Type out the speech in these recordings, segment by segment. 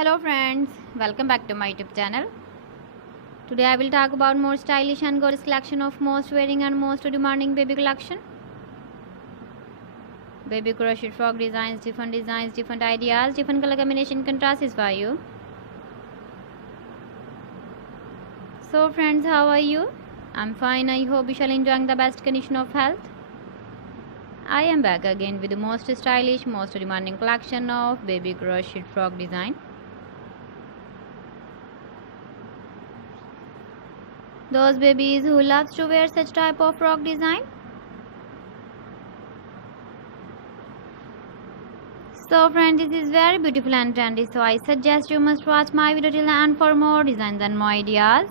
Hello friends, welcome back to my YouTube channel. Today I will talk about more stylish and gorgeous collection of most wearing and most demanding baby collection. Baby crochet frog designs, different ideas, different color combination contrasts for you. So friends, how are you? I'm fine. I hope you shall enjoy the best condition of health. I am back again with the most stylish, most demanding collection of baby crochet frog design. Those babies who loves to wear such type of frog design. So friends, this is very beautiful and trendy, so I suggest you must watch my video till the end for more designs and more ideas.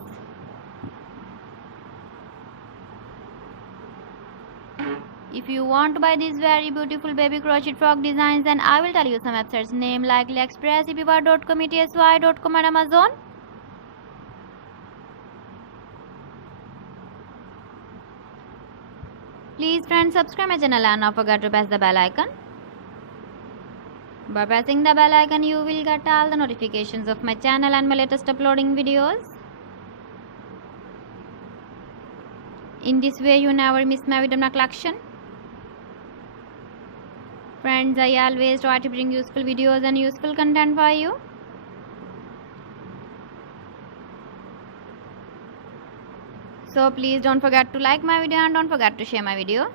If you want to buy these very beautiful baby crochet frog designs, then I will tell you some websites name like AliExpress, eBay.com, ETSY.com and Amazon. Please friends, subscribe my channel and don't forget to press the bell icon. By pressing the bell icon, you will get all the notifications of my channel and my latest uploading videos. In this way, you never miss my video collection. Friends, I always try to bring useful videos and useful content for you. So please don't forget to like my video and don't forget to share my video.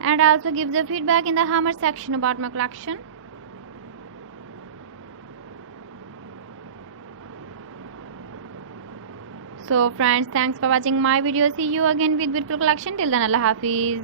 And also give the feedback in the comment section about my collection. So friends, thanks for watching my video. See you again with beautiful collection. Till then, Allah Hafiz.